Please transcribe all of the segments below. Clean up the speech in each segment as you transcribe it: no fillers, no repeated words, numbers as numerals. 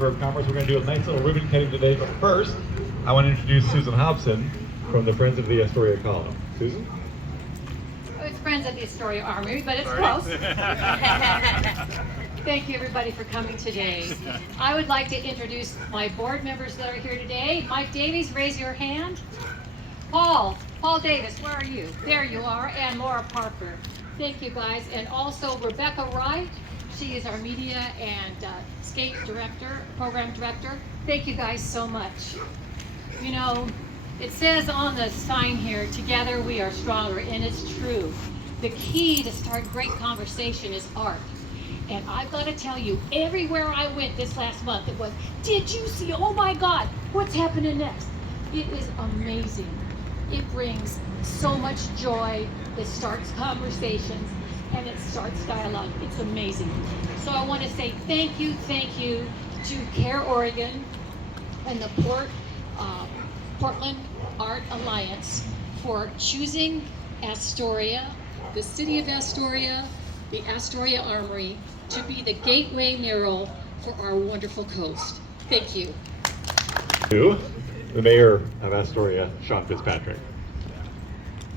Chamber of Commerce. We're going to do a nice little ribbon cutting today, but first, I want to introduce Susan Hobson from the Friends of the Astoria column. Susan? Oh, it's Friends of the Astoria Armory, but it's close. Thank you, everybody, for coming today. I would like to introduce my board members that are here today. Mike Davies, raise your hand. Paul Davis, where are you? There you are, and Laura Parker. Thank you, guys. And also Rebecca Wright. She is our media and skate director, program director. Thank you guys so much. You know, it says on the sign here, together we are stronger, and it's true. The key to start great conversation is art. And I've got to tell you, everywhere I went this last month, it was, did you see, oh my God, what's happening next? It is amazing. It brings so much joy. It starts conversations, and it starts dialogue. It's amazing. So I want to say thank you to CARE Oregon and the Portland Art Alliance for choosing Astoria, the city of Astoria, the Astoria Armory, to be the gateway mural for our wonderful coast. Thank you. To the mayor of Astoria, Sean Fitzpatrick.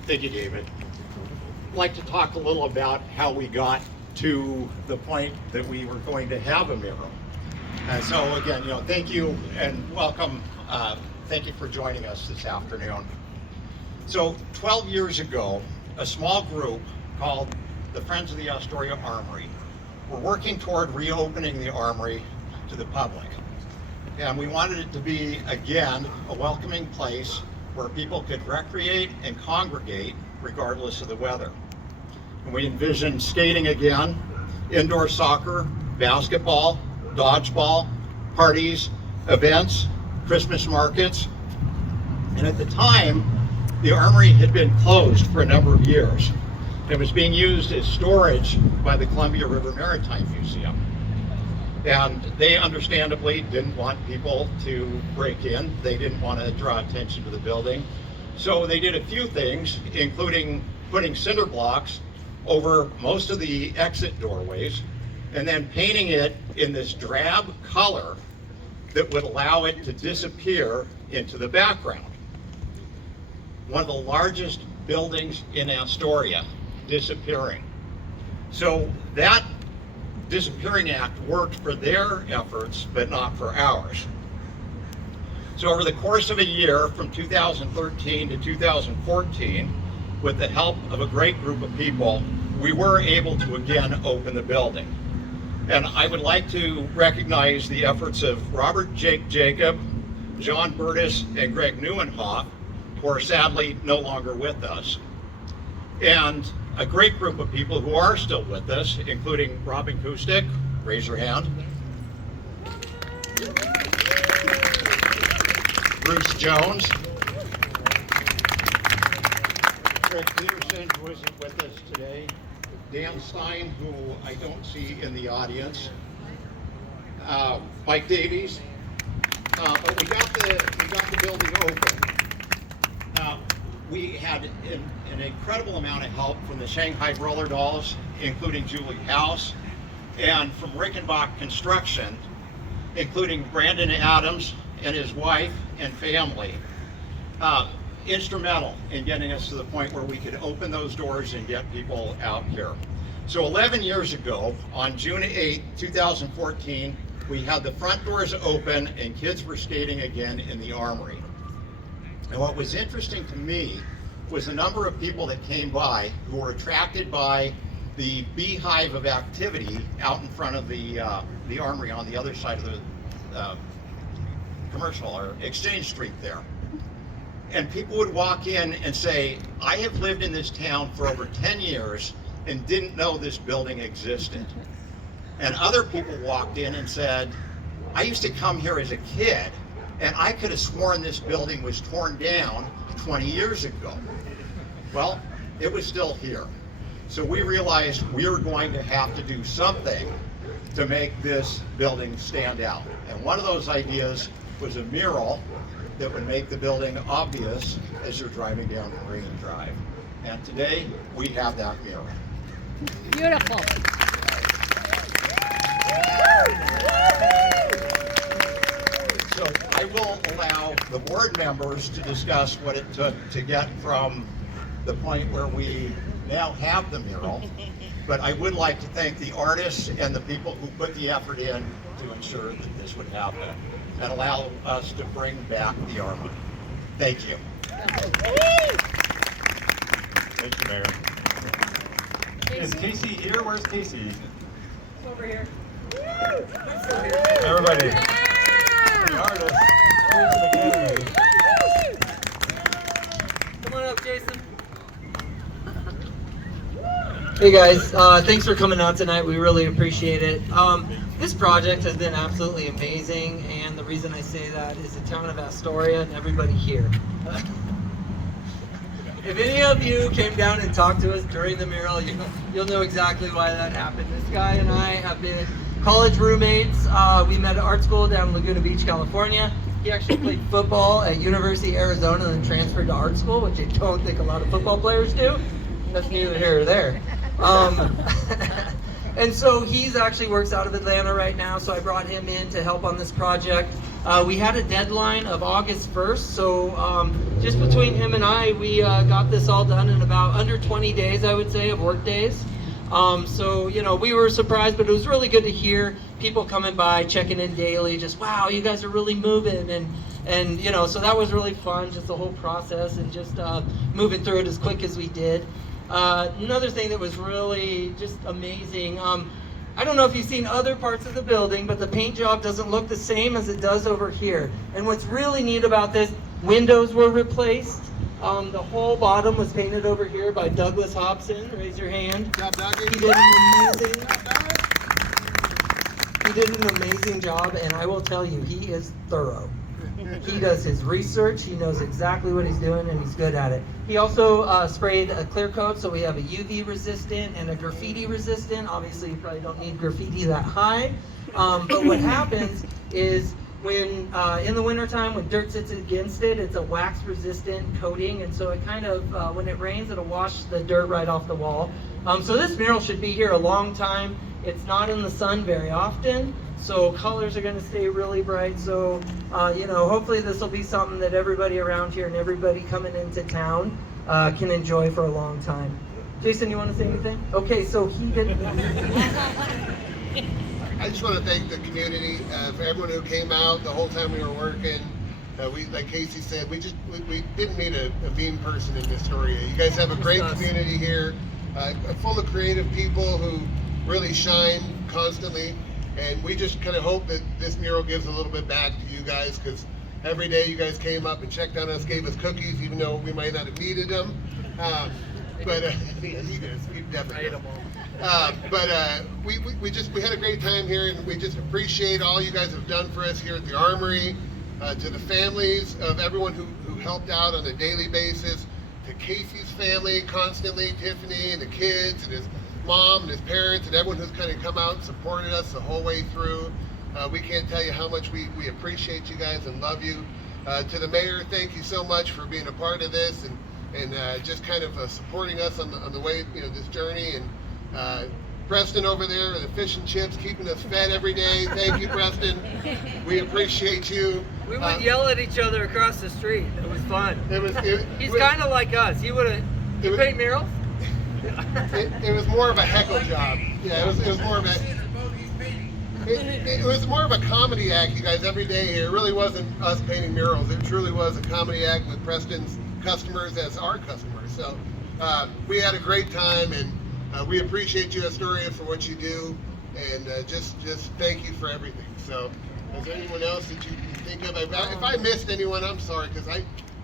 Thank you, David. I'd like to talk a little about how we got to the point that we were going to have a mural. And so again, thank you and welcome. Thank you for joining us this afternoon. So 12 years ago, a small group called the Friends of the Astoria Armory were working toward reopening the Armory to the public. And we wanted it to be, again, a welcoming place where people could recreate and congregate regardless of the weather. And we envisioned skating again, indoor soccer, basketball, dodgeball, parties, events, Christmas markets. And at the time, the Armory had been closed for a number of years. It was being used as storage by the Columbia River Maritime Museum. And they understandably didn't want people to break in. They didn't want to draw attention to the building. So they did a few things, including putting cinder blocks over most of the exit doorways, and then painting it in this drab color that would allow it to disappear into the background. One of the largest buildings in Astoria disappearing. So that disappearing act worked for their efforts, but not for ours. So over the course of a year, from 2013 to 2014, with the help of a great group of people, we were able to again open the building. And I would like to recognize the efforts of Robert Jacob, John Burtis, and Greg Neuenhoff, who are sadly no longer with us. And a great group of people who are still with us, including Robin Kustik, raise your hand. Bruce Jones. Greg Peterson, who isn't with us today. Dan Stein, who I don't see in the audience. Mike Davies. But we got the building open. We had an incredible amount of help from the Shanghai Roller Dolls, including Julie House, and from Rickenbach Construction, including Brandon Adams and his wife and family. Instrumental in getting us to the point where we could open those doors and get people out here. So 11 years ago, on June 8, 2014, we had the front doors open and kids were skating again in the Armory. And what was interesting to me was the number of people that came by who were attracted by the beehive of activity out in front of the Armory on the other side of the commercial or Exchange Street there. And people would walk in and say, I have lived in this town for over 10 years and didn't know this building existed. And other people walked in and said, I used to come here as a kid and I could have sworn this building was torn down 20 years ago. Well, it was still here. So we realized we were going to have to do something to make this building stand out. And one of those ideas was a mural that would make the building obvious as you're driving down Marine Drive. And today, we have that mural. Beautiful. will allow the board members to discuss what it took to get from the point where we now have the mural. But I would like to thank the artists and the people who put the effort in to ensure that this would happen and allow us to bring back the Armory. Thank you. Thank you, Mayor. Is Casey here? Where's Casey? Over here. Everybody. The artist. Come on up, Jason. Hey guys, thanks for coming out tonight. We really appreciate it. This project has been absolutely amazing, and the reason I say that is the town of Astoria and everybody here. If any of you came down and talked to us during the mural, you'll know exactly why that happened. This guy and I have been college roommates. We met at art school down in Laguna Beach, California. He actually played football at University of Arizona and then transferred to art school, which I don't think a lot of football players do. That's neither here or there. And so he's actually works out of Atlanta right now, so I brought him in to help on this project. We had a deadline of August 1st, so just between him and I, we got this all done in about under 20 days, I would say, of work days. So, you know, we were surprised, but it was really good to hear people coming by, checking in daily, just, wow, you guys are really moving, and you know, so that was really fun, just the whole process, and just moving through it as quick as we did. Another thing that was really just amazing, I don't know if you've seen other parts of the building, but the paint job doesn't look the same as it does over here. And what's really neat about this, windows were replaced. The whole bottom was painted over here by Douglas Hobson. Raise your hand. He did an amazing job, and I will tell you, he is thorough. He does his research, he knows exactly what he's doing, and he's good at it. He also sprayed a clear coat, so we have a UV resistant and a graffiti resistant. Obviously, you probably don't need graffiti that high. But what happens is when, in the wintertime, when dirt sits against it, it's a wax resistant coating, and so it kind of, when it rains, it'll wash the dirt right off the wall. So this mural should be here a long time. It's not in the sun very often, so colors are going to stay really bright. So, you know, hopefully this will be something that everybody around here and everybody coming into town can enjoy for a long time. Jason, you want to say anything? Okay, so he did. I just want to thank the community for everyone who came out the whole time we were working. We, like Casey said, we didn't meet a mean person in Astoria. You guys have a great community here, full of creative people who really shine constantly. And we just kind of hope that this mural gives a little bit back to you guys, because every day you guys came up and checked on us, gave us cookies, even though we might not have needed them. But you guys, we definitely ate them all. We had a great time here, and we just appreciate all you guys have done for us here at the Armory, to the families of everyone who helped out on a daily basis, to Casey's family constantly, Tiffany and the kids and his mom and his parents and everyone who's kind of come out and supported us the whole way through. We can't tell you how much we appreciate you guys and love you. To the mayor, thank you so much for being a part of this and just kind of supporting us on the way, you know, this journey. And Preston over there, the fish and chips, keeping us fed every day. Thank you, Preston. We appreciate you. We would yell at each other across the street. It was fun. He's kind of like us. He would have. You paint murals? It was more of a heckle job. Yeah, it was more of a. It was more of a comedy act, you guys, every day here. It really wasn't us painting murals. It truly was a comedy act with Preston's customers as our customers. So we had a great time, and we appreciate you, Astoria, for what you do, and just thank you for everything. So, is there anyone else that you can think of? If I missed anyone, I'm sorry, because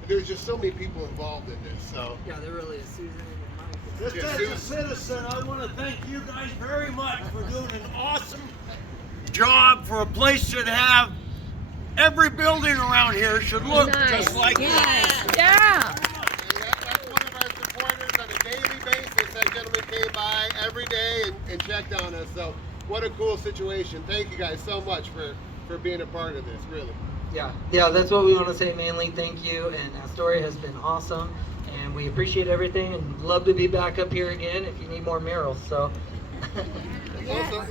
there's just so many people involved in this. So Yeah, there really is. Susan and Mike. Just as a citizen, I want to thank you guys very much for doing an awesome job for a place that have every building around here should look just like this. Yeah. That's one of our supporters on a daily basis. That gentleman came by every day and checked on us. So what a cool situation. Thank you guys so much for being a part of this, really. Yeah, that's what we want to say mainly. Thank you, and Astoria has been awesome, and we appreciate everything, and love to be back up here again if you need more murals. So Also,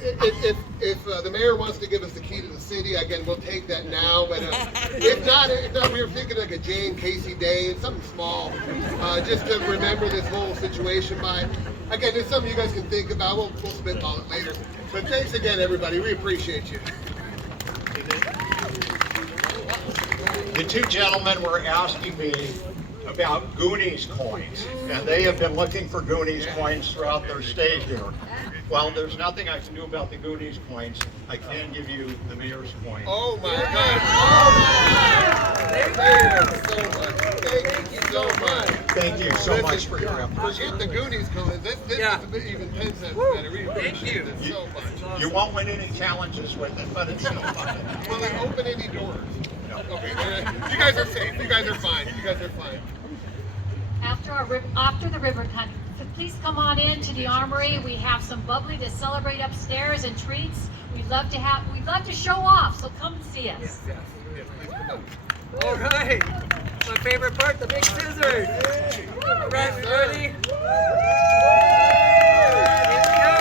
if the mayor wants to give us the key to the city, again, we'll take that now. But if not, we were thinking like a Jane Casey Day and something small, just to remember this whole situation by. Again, it's something you guys can think about. We'll spitball it later. But thanks again, everybody. We appreciate you. The two gentlemen were asking me about Goonies coins, and they have been looking for Goonies coins throughout their stay here. Well, there's nothing I can do about the Goonies coins. I can give you the mayor's coin. Oh my God! Oh my God! Thank you so much. Thank you so much for your effort. Forget the Goonies coins. This is a bit even 10 cents better. We appreciate it so much. You won't win any challenges with it, but it's still fun. Will it open any doors? No. Okay. You guys are safe. You guys are fine. You guys are fine. After the ribbon cutting, so please come on in to the armory. We have some bubbly to celebrate upstairs and treats. We'd love to show off, so come and see us. All right. My favorite part, the big scissors. All right, we ready? Here we go.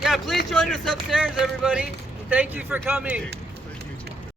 Yeah, please join us upstairs, everybody. Thank you for coming.